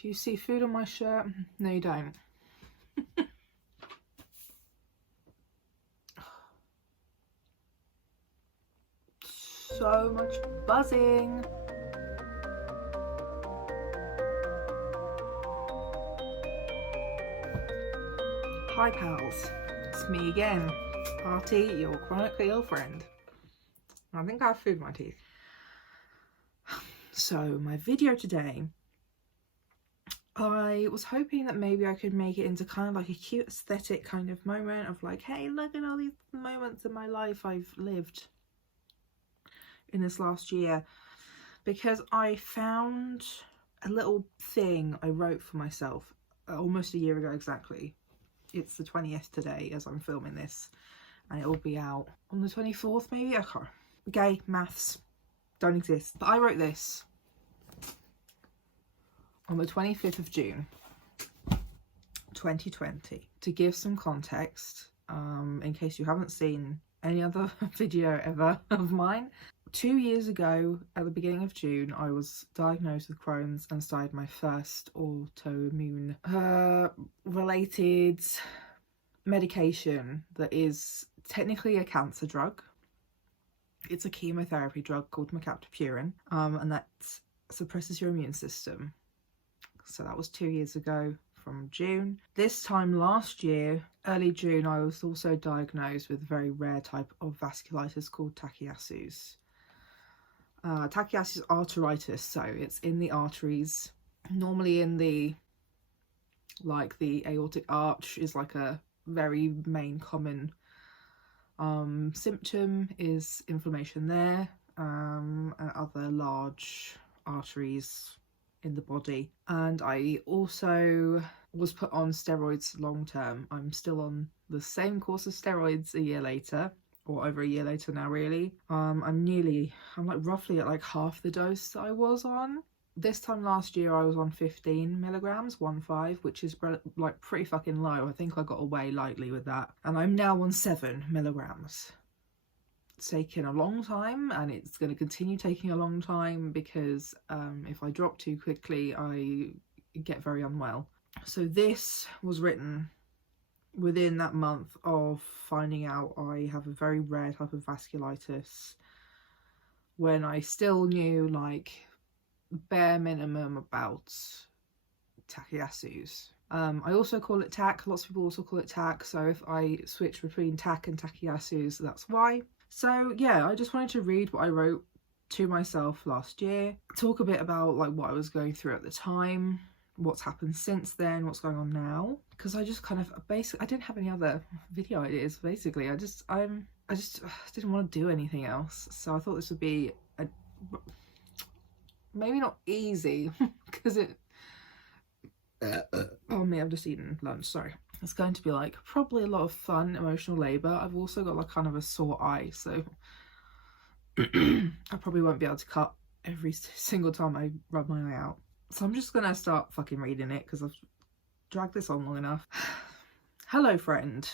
Do you see food on my shirt? No, you don't. So much buzzing. Hi pals, it's me again, Artie, your chronically ill friend. I think I have food in my teeth. So my video today, I was hoping that maybe I could make it into kind of like a cute aesthetic kind of moment of like, hey, look at all these moments in my life I've lived in this last year, because I found a little thing I wrote for myself almost a year ago exactly. It's the 20th today as I'm filming this, and it will be out on the 24th maybe. I can't. Okay, maths don't exist. But I wrote this on the 25th of June 2020. To give some context, in case you haven't seen any other video ever of mine, 2 years ago at the beginning of June I was diagnosed with Crohn's and started my first autoimmune related medication that is technically a cancer drug. It's a chemotherapy drug called mercaptopurine, and that suppresses your immune system. So that was 2 years ago from June. This time last year, early June, I was also diagnosed with a very rare type of vasculitis called Takayasu's. Takayasu's arteritis, so it's in the arteries, normally in the aortic arch is like a very main common symptom is inflammation there, and other large arteries in the body. And I also was put on steroids long term. I'm still on the same course of steroids a year later, or over a year later now really. I'm like roughly at like half the dose that I was on. This time last year I was on 15 milligrams, 1.5, which is like pretty fucking low. I think I got away lightly with that. And I'm now on 7 milligrams. It's taken a long time, and it's going to continue taking a long time because if I drop too quickly I get very unwell. So this was written within that month of finding out I have a very rare type of vasculitis, when I still knew like bare minimum about Takayasu's. I also call it TAC. Lots of people also call it TAC, so if I switch between TAC and Takayasu's, that's why. So yeah, I just wanted to read what I wrote to myself last year, talk a bit about like what I was going through at the time, what's happened since then, what's going on now, because I just kind of basically I didn't have any other video ideas. Basically I just didn't want to do anything else, so I thought this would be a maybe not easy because it oh me, I've just eaten lunch, sorry. It's going to be like probably a lot of fun emotional labour. I've also got like kind of a sore eye, so I probably won't be able to cut every single time I rub my eye out. So I'm just gonna start fucking reading it because I've dragged this on long enough. Hello friend,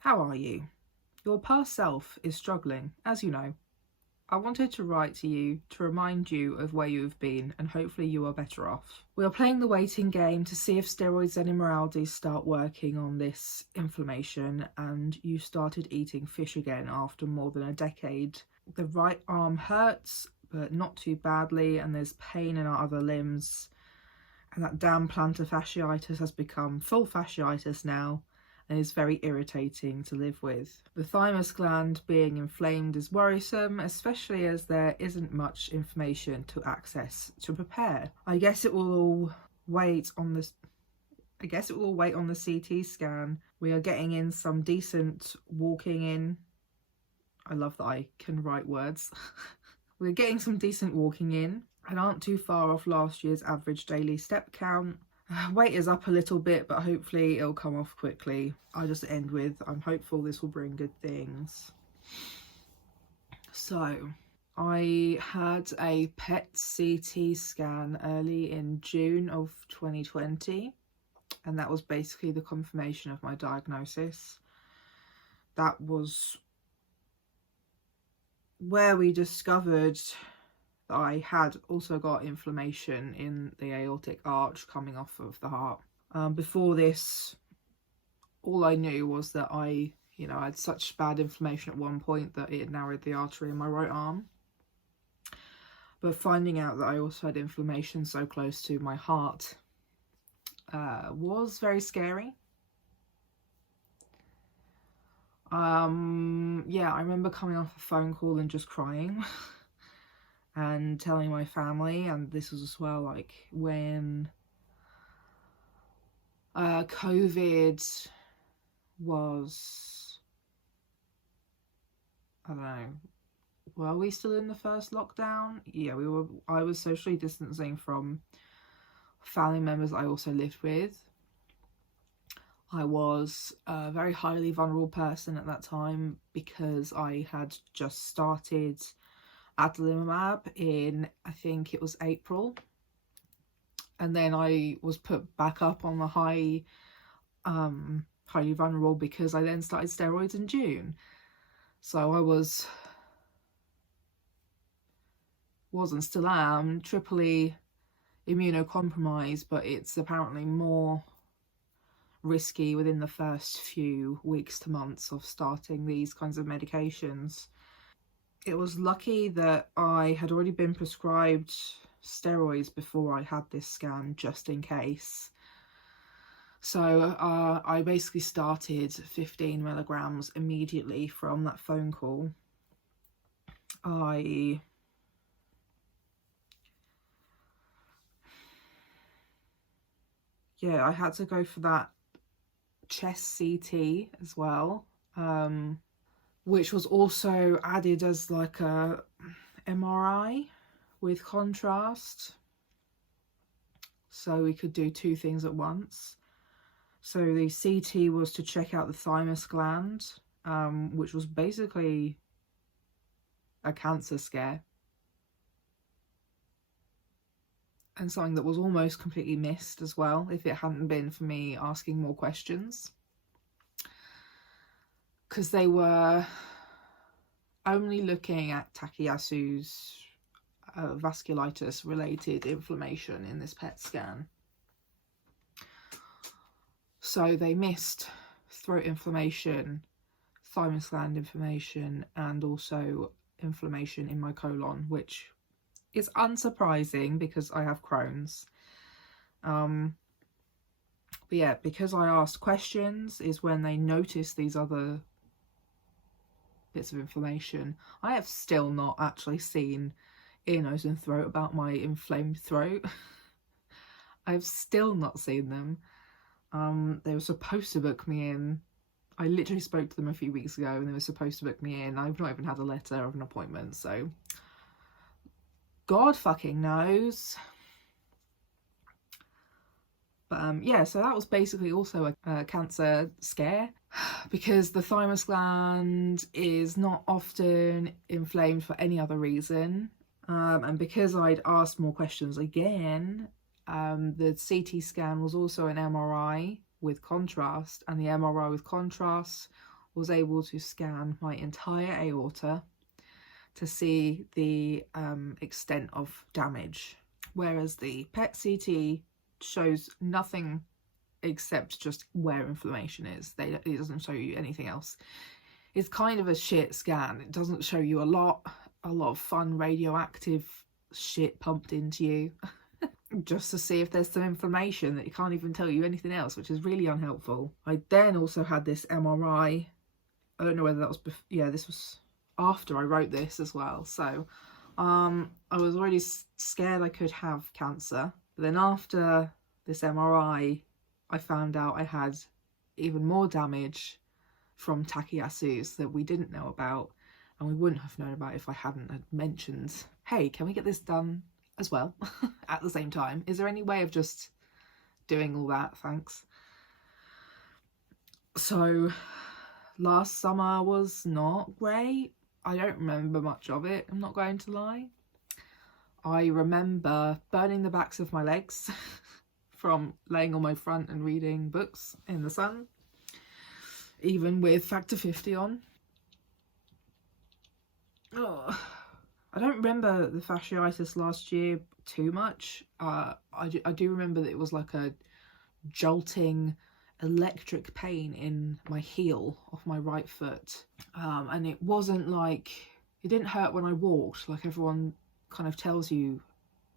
how are you? Your past self is struggling, as you know. I wanted to write to you to remind you of where you have been, and hopefully you are better off. We are playing the waiting game to see if steroids and immoralities start working on this inflammation, and you started eating fish again after more than a decade. The right arm hurts, but not too badly, and there's pain in our other limbs, and that damn plantar fasciitis has become full fasciitis now, and is very irritating to live with. The thymus gland being inflamed is worrisome, especially as there isn't much information to access to prepare. I guess it will all wait on the CT scan. We are getting in some decent walking in. I love that I can write words. We're getting some decent walking in and aren't too far off last year's average daily step count. Weight is up a little bit, but hopefully it'll come off quickly. I'll just end with, I'm hopeful this will bring good things. So, I had a PET CT scan early in June of 2020, and that was basically the confirmation of my diagnosis. That was where we discovered I had also got inflammation in the aortic arch coming off of the heart. Before this, all I knew was that I had such bad inflammation at one point that it had narrowed the artery in my right arm. But finding out that I also had inflammation so close to my heart was very scary. Yeah, I remember coming off a phone call and just crying and telling my family, and this was as well like when COVID was, I don't know, were we still in the first lockdown? Yeah, we were. I was socially distancing from family members I also lived with. I was a very highly vulnerable person at that time because I had just started adalimumab in, I think it was April, and then I was put back up on the highly vulnerable because I then started steroids in June. So I wasn't, still am, triply immunocompromised, but it's apparently more risky within the first few weeks to months of starting these kinds of medications. It was lucky that I had already been prescribed steroids before I had this scan, just in case. So I basically started 15 milligrams immediately from that phone call. I had to go for that chest CT as well, which was also added as like a MRI with contrast, so we could do two things at once. So the CT was to check out the thymus gland, which was basically a cancer scare, and something that was almost completely missed as well if it hadn't been for me asking more questions, because they were only looking at Takayasu's vasculitis related inflammation in this PET scan. So they missed throat inflammation, thymus gland inflammation, and also inflammation in my colon, which is unsurprising because I have Crohn's. But yeah, because I asked questions is when they noticed these other bits of inflammation. I have still not actually seen ear, nose and throat about my inflamed throat. I've still not seen them. They were supposed to book me in. I literally spoke to them a few weeks ago and they were supposed to book me in. I've not even had a letter of an appointment, so God fucking knows. But yeah, so that was basically also a cancer scare, because the thymus gland is not often inflamed for any other reason, and because I'd asked more questions again, the CT scan was also an MRI with contrast, and the MRI with contrast was able to scan my entire aorta to see the extent of damage, whereas the PET CT shows nothing except just where inflammation is. It doesn't show you anything else. It's kind of a shit scan. It doesn't show you a lot of fun radioactive shit pumped into you just to see if there's some inflammation that it can't even tell you anything else, which is really unhelpful. I then also had this MRI. I don't know whether that was this was after I wrote this as well, so I was already scared I could have cancer. But then after this MRI, I found out I had even more damage from Takayasu's that we didn't know about, and we wouldn't have known about if I hadn't had mentioned, hey, can we get this done as well at the same time? Is there any way of just doing all that? Thanks. So last summer was not great. I don't remember much of it, I'm not going to lie. I remember burning the backs of my legs from laying on my front and reading books in the sun, even with Factor 50 on. Oh. I don't remember the fasciitis last year too much. I do remember that it was like a jolting electric pain in my heel of my right foot, and it wasn't like, it didn't hurt when I walked like everyone kind of tells you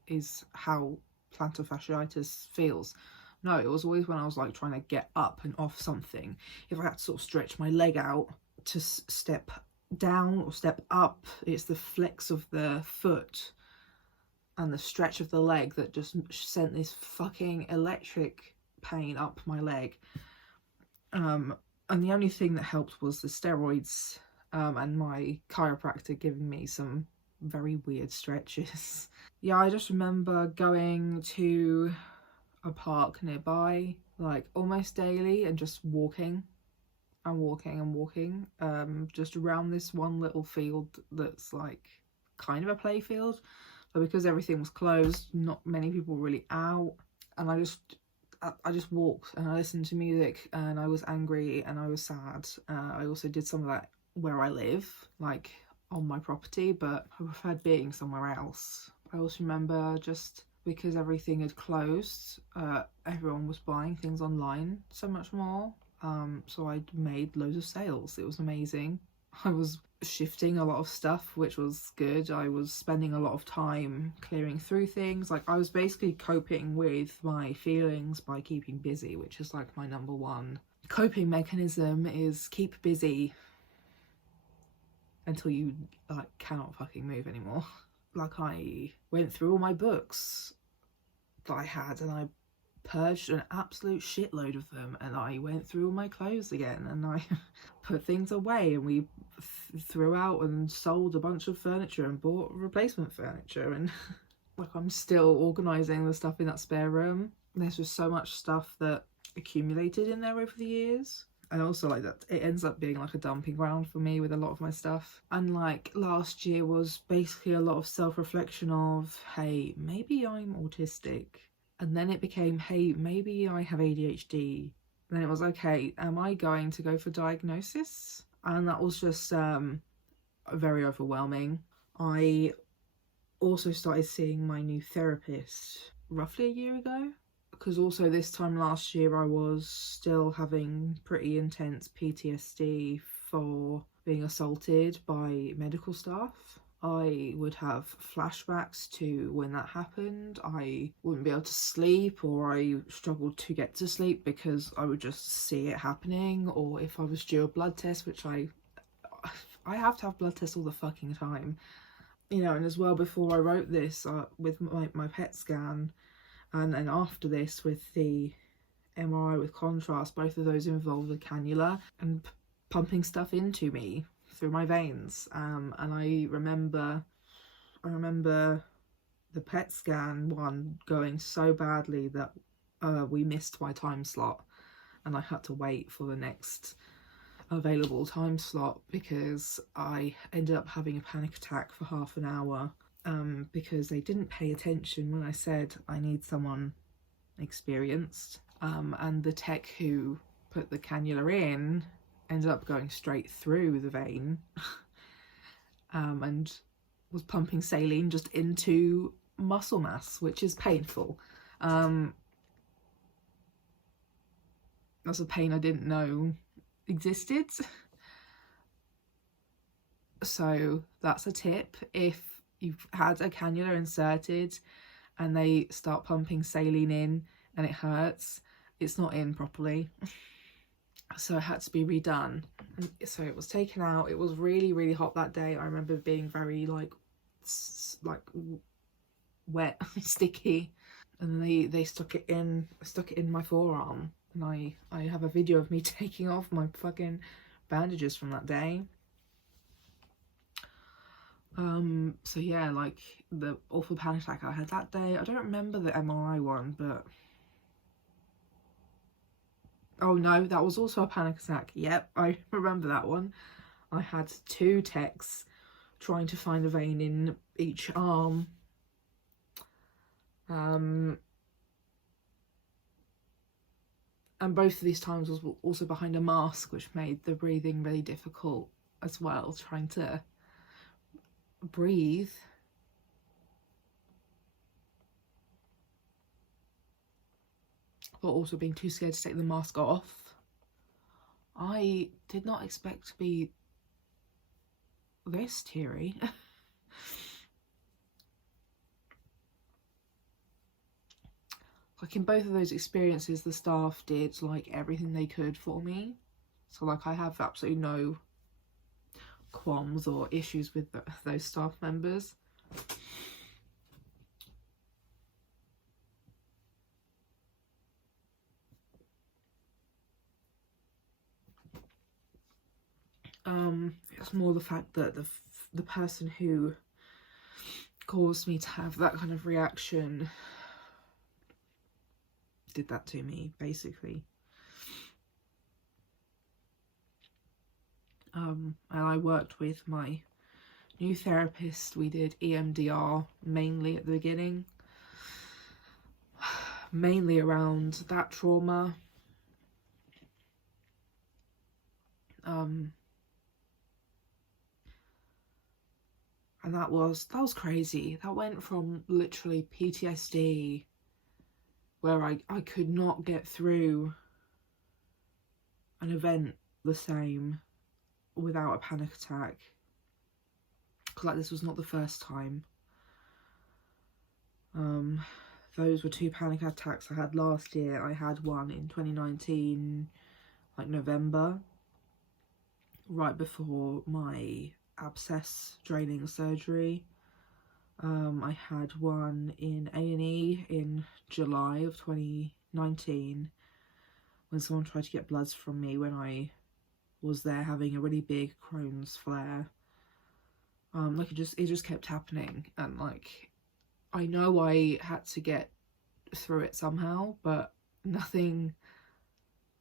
is how plantar fasciitis feels. No, it was always when I was like trying to get up and off something. If I had to sort of stretch my leg out to step down or step up, it's the flex of the foot and the stretch of the leg that just sent this fucking electric pain up my leg. And the only thing that helped was the steroids, and my chiropractor giving me some very weird stretches. Yeah, I just remember going to a park nearby like almost daily and just walking and walking and walking, just around this one little field that's like kind of a play field, but because everything was closed, not many people were really out, and I just walked and I listened to music, and I was angry and I was sad. I also did some of that where I live, like on my property, but I preferred being somewhere else. I also remember, just because everything had closed, everyone was buying things online so much more, so I made loads of sales. It was amazing. I was shifting a lot of stuff, which was good. I was spending a lot of time clearing through things. Like, I was basically coping with my feelings by keeping busy, which is like my number one coping mechanism, is keep busy until you like cannot fucking move anymore. Like, I went through all my books that I had and I purged an absolute shitload of them, and I went through all my clothes again, and I put things away, and we threw out and sold a bunch of furniture and bought replacement furniture, and like, I'm still organising the stuff in that spare room. There's just so much stuff that accumulated in there over the years. And also, like, that it ends up being like a dumping ground for me with a lot of my stuff. And like, last year was basically a lot of self-reflection of, hey, maybe I'm autistic. And then it became, hey, maybe I have ADHD. And then it was, okay, am I going to go for diagnosis? And that was just very overwhelming. I also started seeing my new therapist roughly a year ago, because also this time last year I was still having pretty intense PTSD for being assaulted by medical staff. I would have flashbacks to when that happened. I wouldn't be able to sleep, or I struggled to get to sleep because I would just see it happening. Or if I was due a blood test, which I have to have blood tests all the fucking time, you know. And as well, before I wrote this, with my PET scan, and then after this with the MRI with contrast, both of those involved a cannula and pumping stuff into me through my veins. And I remember the PET scan one going so badly that we missed my time slot, and I had to wait for the next available time slot because I ended up having a panic attack for half an hour, because they didn't pay attention when I said I need someone experienced, and the tech who put the cannula in ended up going straight through the vein, and was pumping saline just into muscle mass, which is painful. That's a pain I didn't know existed. So that's a tip: if you've had a cannula inserted and they start pumping saline in and it hurts, it's not in properly. So it had to be redone. And so it was taken out. It was really, really hot that day. I remember being very like wet, sticky, and they stuck it in my forearm, and I have a video of me taking off my fucking bandages from that day. So yeah, like, the awful panic attack I had that day. I don't remember the MRI one, but oh no, that was also a panic attack. Yep, I remember that one. I had 2 techs trying to find a vein in each arm. And both of these times was also behind a mask, which made the breathing really difficult as well, trying to breathe but also being too scared to take the mask off. I did not expect to be this teary. Like, in both of those experiences, the staff did like everything they could for me. So like, I have absolutely no qualms or issues with those staff members. It's more the fact that the person who caused me to have that kind of reaction did that to me, basically. And I worked with my new therapist. We did EMDR mainly at the beginning, mainly around that trauma. And that was crazy. That went from literally PTSD, where I could not get through an event the same without a panic attack. Like, this was not the first time. Those were 2 panic attacks I had last year. I had one in 2019, like November, right before my abscess draining surgery. I had one in A&E in July of 2019, when someone tried to get bloods from me when I was there having a really big Crohn's flare. Like, it just kept happening, and like, I know I had to get through it somehow, but nothing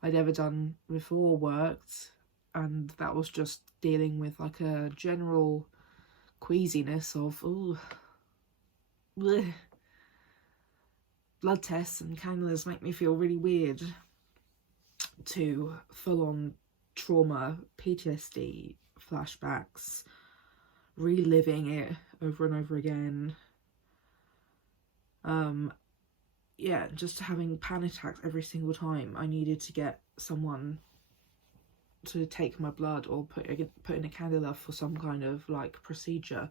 I'd ever done before worked, and that was just dealing with like a general queasiness of, ooh, bleh. Blood tests and cannulas make me feel really weird, to full-on trauma, PTSD, flashbacks, reliving it over and over again. Yeah, just having panic attacks every single time I needed to get someone to take my blood or put in a cannula for some kind of like procedure.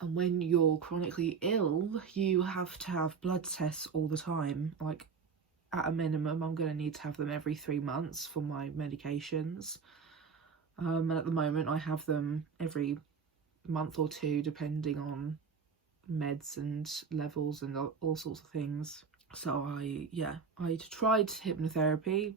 And when you're chronically ill, you have to have blood tests all the time. Like, at a minimum, I'm going to need to have them every 3 months for my medications. And at the moment, I have them every month or 2, depending on meds and levels and all sorts of things. So I tried hypnotherapy.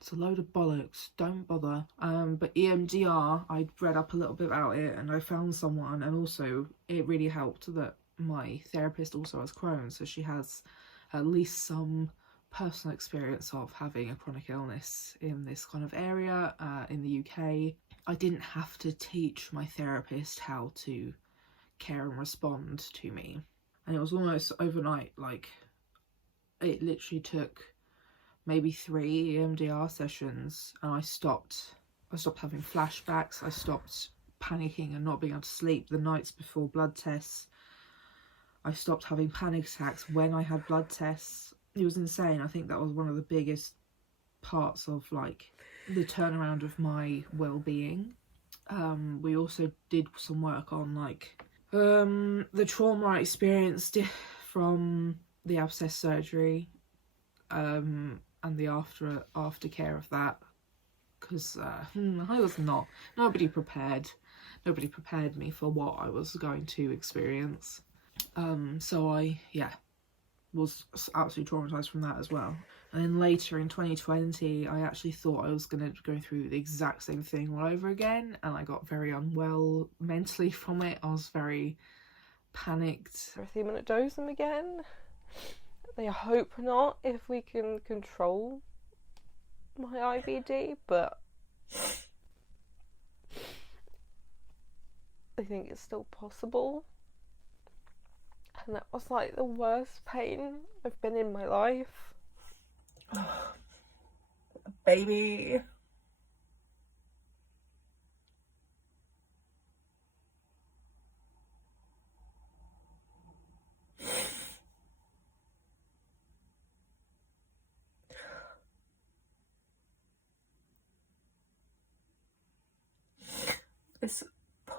It's a load of bollocks, don't bother. But EMDR, I'd read up a little bit about it, and I found someone, and also it really helped that my therapist also has Crohn's, so she has at least some personal experience of having a chronic illness in this kind of area in the UK. I didn't have to teach my therapist how to care and respond to me, and it was almost overnight. Like, it literally took maybe 3 EMDR sessions, and I stopped having flashbacks. I stopped panicking and not being able to sleep the nights before blood tests. I stopped having panic attacks when I had blood tests. It was insane. I think that was one of the biggest parts of like the turnaround of my well-being. We also did some work on like the trauma I experienced from the abscess surgery, and the aftercare of that, because I was not, nobody prepared me for what I was going to experience. So I was absolutely traumatized from that as well. And then later in 2020, I actually thought I was going to go through the exact same thing all over again, and I got very unwell mentally from it. I was very panicked. For a 3-minute dose them again. They hope not, if we can control my IBD, but I think it's still possible. And that was like the worst pain I've been in my life. Baby.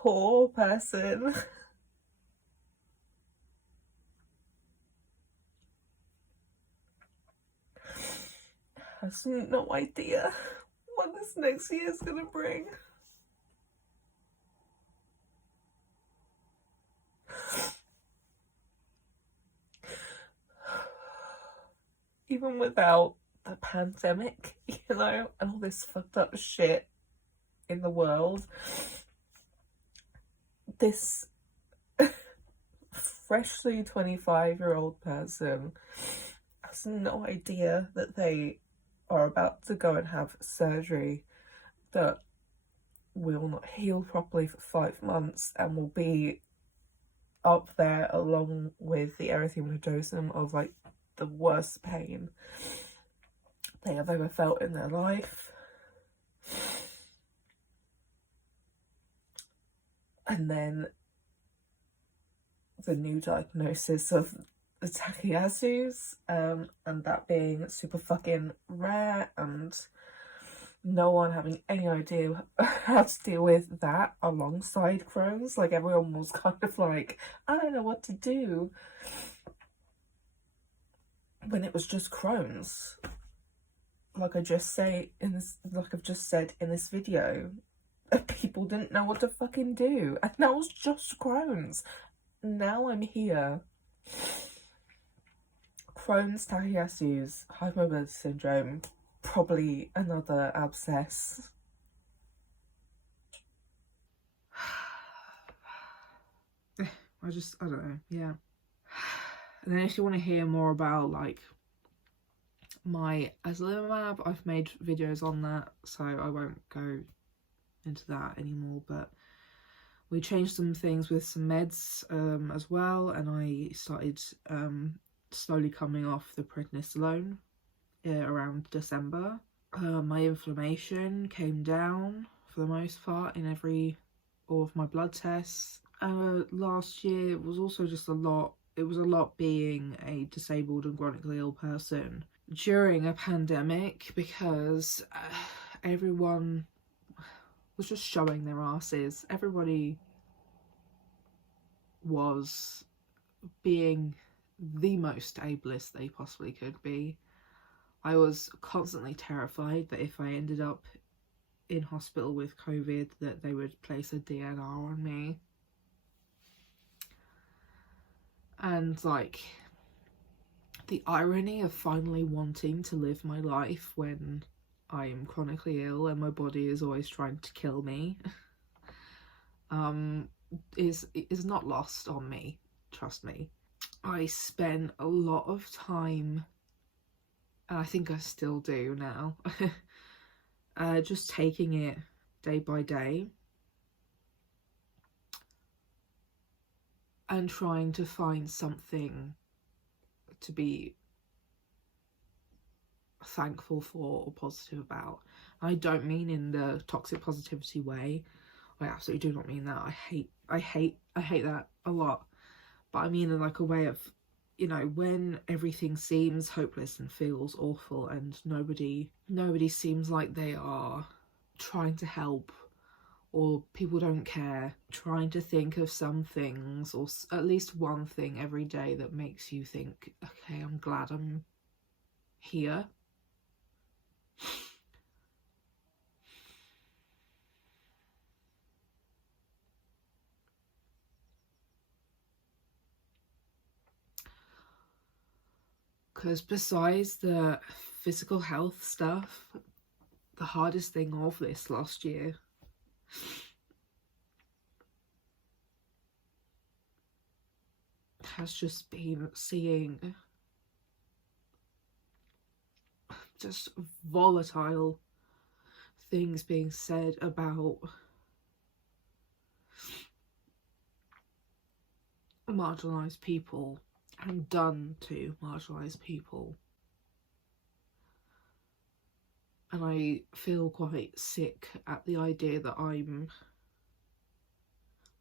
poor person has no idea what this next year is gonna bring. Even without the pandemic, you know, and all this fucked up shit in the world, this freshly 25-year-old person has no idea that they are about to go and have surgery that will not heal properly for 5 months and will be up there along with the erythema of like the worst pain they have ever felt in their life. And then the new diagnosis of the Takayasu's, and that being super fucking rare, and no one having any idea how to deal with that alongside Crohn's. Like, everyone was kind of like, I don't know what to do, when it was just Crohn's. Like I've just said in this video, people didn't know what to fucking do, and that was just Crohn's. Now I'm here. Crohn's, Takayasu's, hypothyroid syndrome, probably another abscess. I don't know, yeah. And then if you want to hear more about like my adalimumab, I've made videos on that, so I won't go into that anymore, but we changed some things with some meds as well, and I started slowly coming off the prednisolone around December. My inflammation came down for the most part in all of my blood tests. Last year was also just a lot. It was a lot being a disabled and chronically ill person during a pandemic, because everyone was just showing their asses. Everybody was being the most ableist they possibly could be. I was constantly terrified that if I ended up in hospital with COVID, that they would place a DNR on me. And like, the irony of finally wanting to live my life when I am chronically ill and my body is always trying to kill me is not lost on me, trust me. I spent a lot of time, and I think I still do now, just taking it day by day and trying to find something to be thankful for or positive about. I don't mean in the toxic positivity way. I absolutely do not mean that. I hate that a lot. But I mean in like a way of, you know, when everything seems hopeless and feels awful and nobody seems like they are trying to help, or people don't care, trying to think of some things, or at least one thing every day that makes you think, okay, I'm glad I'm here. Because besides the physical health stuff, the hardest thing of this last year has just been seeing just volatile things being said about marginalised people and done to marginalised people. And I feel quite sick at the idea that I'm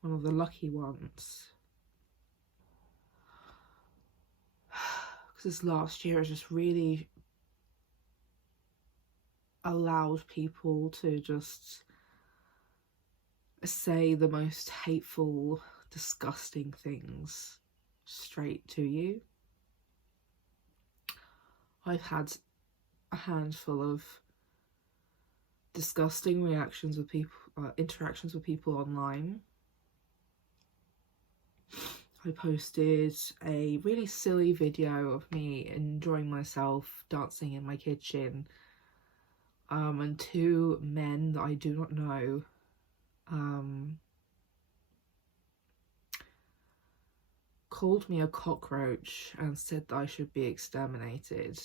one of the lucky ones. Because this last year has just really allowed people to just say the most hateful, disgusting things straight to you. I've had a handful of disgusting reactions with people, interactions with people online. I posted a really silly video of me enjoying myself dancing in my kitchen, and two men that I do not know called me a cockroach and said that I should be exterminated.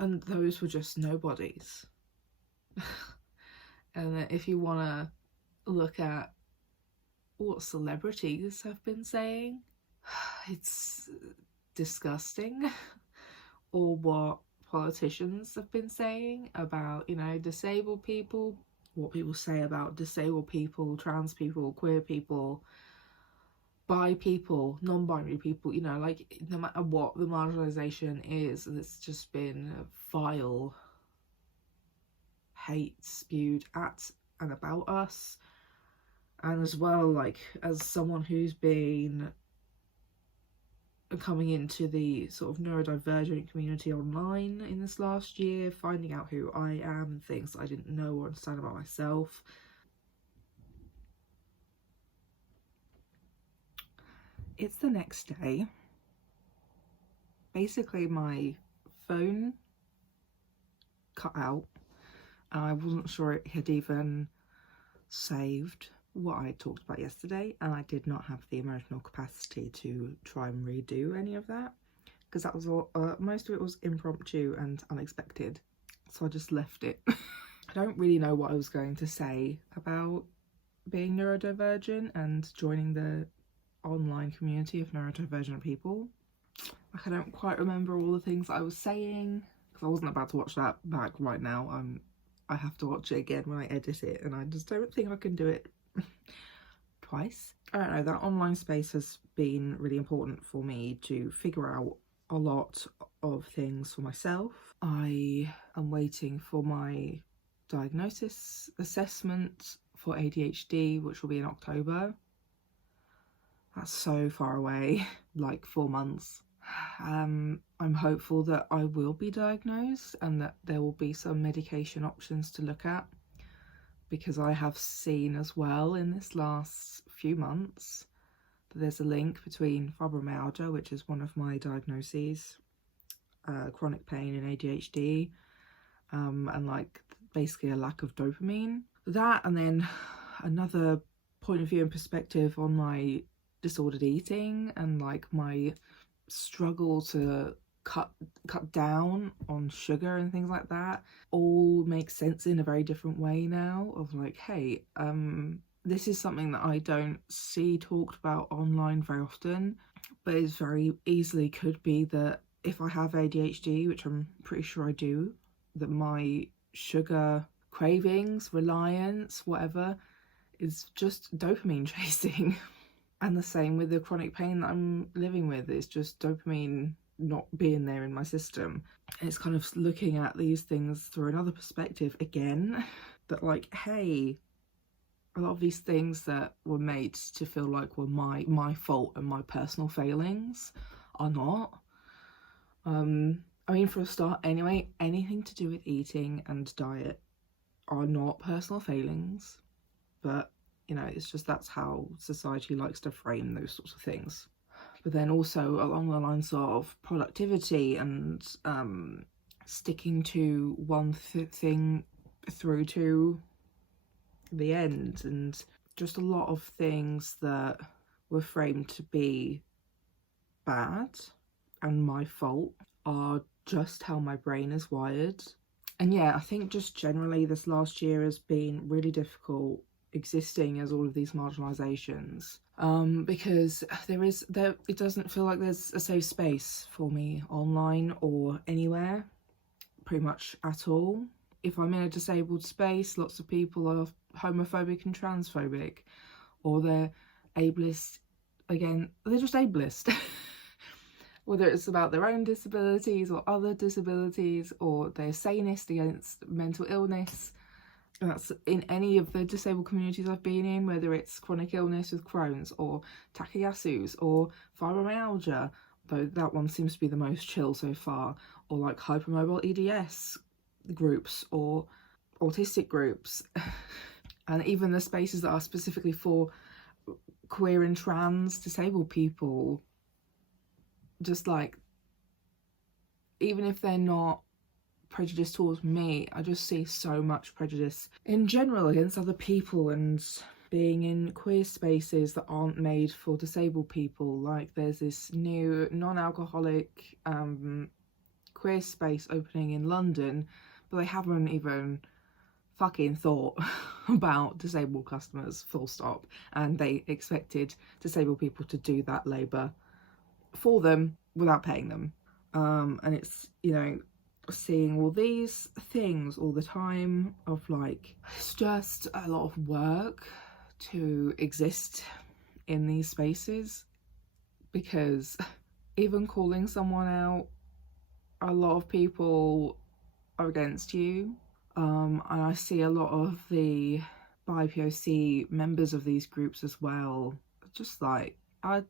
And those were just nobodies. And if you want to look at what celebrities have been saying, it's disgusting. Or what politicians have been saying about, you know, disabled people, what people say about disabled people, trans people, queer people, bi people, non-binary people, you know, like, no matter what the marginalisation is, it's just been vile hate spewed at and about us. And as well, like, as someone who's been coming into the sort of neurodivergent community online in this last year, finding out who I am and things I didn't know or understand about myself, it's the next day. Basically, my phone cut out and I wasn't sure it had even saved what I talked about yesterday, and I did not have the emotional capacity to try and redo any of that, because that was all, most of it was impromptu and unexpected, so I just left it. I don't really know what I was going to say about being neurodivergent and joining the online community of neurodivergent people. Like, I don't quite remember all the things that I was saying, because I wasn't about to watch that back right now. I have to watch it again when I edit it, and I just don't think I can do it twice. I don't know, that online space has been really important for me to figure out a lot of things for myself. I am waiting for my diagnosis assessment for ADHD, which will be in October. That's so far away, like 4 months. I'm hopeful that I will be diagnosed and that there will be some medication options to look at, because I have seen as well in this last few months that there's a link between fibromyalgia, which is one of my diagnoses, chronic pain and ADHD, and like basically a lack of dopamine. That, and then another point of view and perspective on my disordered eating and like my struggle to cut down on sugar and things like that, all make sense in a very different way now, of like, hey, this is something that I don't see talked about online very often, but it's very easily could be that if I have ADHD, which I'm pretty sure I do, that my sugar cravings, reliance, whatever, is just dopamine chasing. And the same with the chronic pain that I'm living with, it's just dopamine not being there in my system. And it's kind of looking at these things through another perspective again, that like, hey, a lot of these things that were made to feel like were my fault and my personal failings are not. I mean, for a start anyway, anything to do with eating and diet are not personal failings, but you know, it's just that's how society likes to frame those sorts of things. But then also along the lines of productivity and sticking to one thing through to the end, and just a lot of things that were framed to be bad and my fault are just how my brain is wired. And yeah, I think just generally this last year has been really difficult existing as all of these marginalizations, because it doesn't feel like there's a safe space for me online or anywhere, pretty much at all. If I'm in a disabled space, lots of people are homophobic and transphobic, or they're ableist. Again, they're just ableist. whether it's about their own disabilities or other disabilities, or they're sanist against mental illness. And that's in any of the disabled communities I've been in, whether it's chronic illness with Crohn's or Takayasu's or fibromyalgia, though that one seems to be the most chill so far, or like hypermobile EDS groups or autistic groups. And even the spaces that are specifically for queer and trans disabled people, just like, even if they're not prejudiced towards me, I just see so much prejudice in general against other people, and being in queer spaces that aren't made for disabled people. Like, there's this new non-alcoholic queer space opening in London, but they haven't even fucking thought about disabled customers, full stop, and they expected disabled people to do that labour for them without paying them. And it's, you know, seeing all these things all the time of like, it's just a lot of work to exist in these spaces, because even calling someone out, a lot of people are against you. And I see a lot of the BIPOC members of these groups as well, just like, I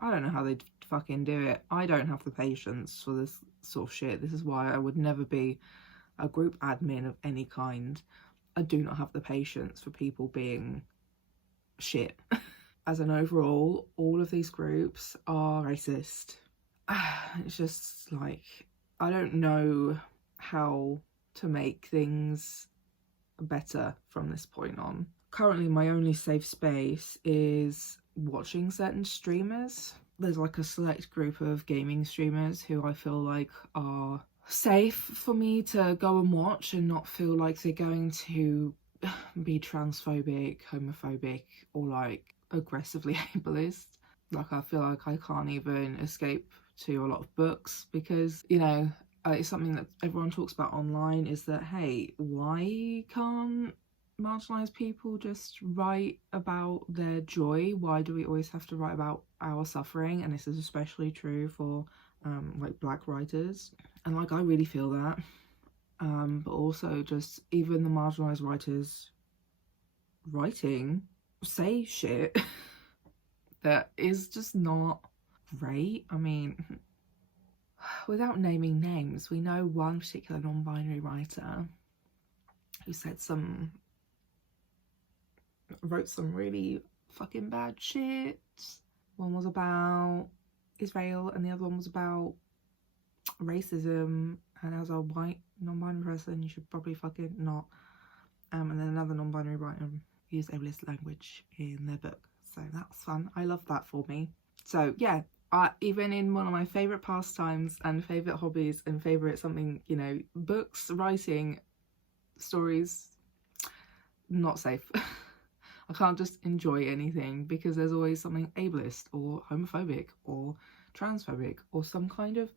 don't know how they fucking do it. I don't have the patience for this sort of shit. This is why I would never be a group admin of any kind. I do not have the patience for people being shit. As an overall, all of these groups are racist. It's just like, I don't know how to make things better from this point on. Currently, my only safe space is watching certain streamers. There's like a select group of gaming streamers who I feel like are safe for me to go and watch and not feel like they're going to be transphobic, homophobic, or like aggressively ableist. Like, I feel like I can't even escape to a lot of books, because, you know, it's something that everyone talks about online, is that, hey, why can't marginalised people just write about their joy? Why do we always have to write about our suffering? And this is especially true for like Black writers, and like, I really feel that. But also, just even the marginalised writers writing say shit that is just not great. I mean, without naming names, we know one particular non-binary writer who wrote some really fucking bad shit. One was about Israel and the other one was about racism, and as a white non-binary person, you should probably fucking not. And then another non-binary writer used ableist language in their book, so that's fun. I love that for me. So yeah, even in one of my favourite pastimes and favourite hobbies and favourite something, you know, books, writing, stories, not safe. I can't just enjoy anything because there's always something ableist or homophobic or transphobic or some kind of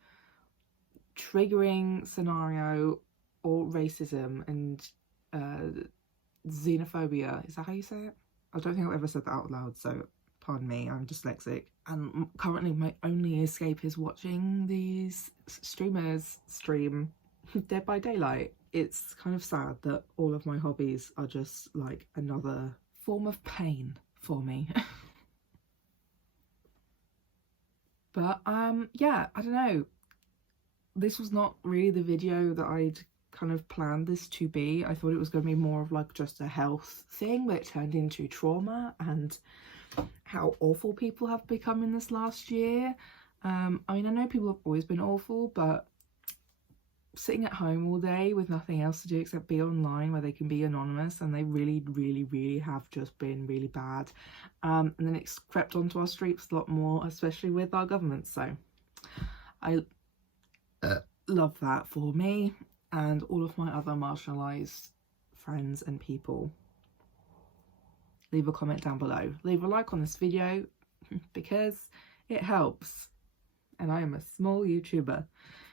triggering scenario, or racism and xenophobia. Is that how you say it? I don't think I've ever said that out loud, so pardon me, I'm dyslexic. And currently my only escape is watching these streamers stream Dead by Daylight. It's kind of sad that all of my hobbies are just like another form of pain for me. But yeah, I don't know. This was not really the video that I'd kind of planned this to be. I thought it was going to be more of like just a health thing, but it turned into trauma and how awful people have become in this last year. I mean, I know people have always been awful, but sitting at home all day with nothing else to do except be online where they can be anonymous, and they really have just been really bad. And then it's crept onto our streets a lot more, especially with our government. So I love that for me and all of my other marginalised friends and people. Leave a comment down below. Leave a like on this video because it helps. And I am a small YouTuber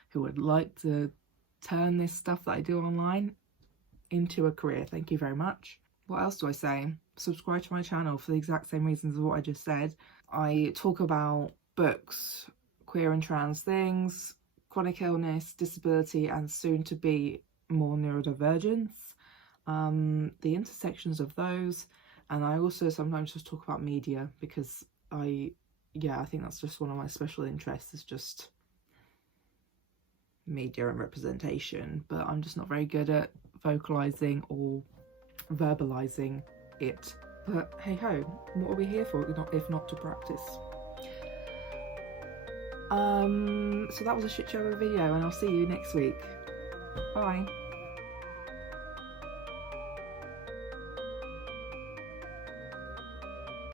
who would like to turn this stuff that I do online into a career. Thank you very much. What else do I say? Subscribe to my channel for the exact same reasons as what I just said. I talk about books queer and trans things, chronic illness, disability, and soon to be more neurodivergence, the intersections of those. And I also sometimes just talk about media, because I think that's just one of my special interests, is just media and representation, but I'm just not very good at vocalizing or verbalizing it. But hey ho, what are we here for if not to practice? So that was a shit show of a video, and I'll see you next week. Bye.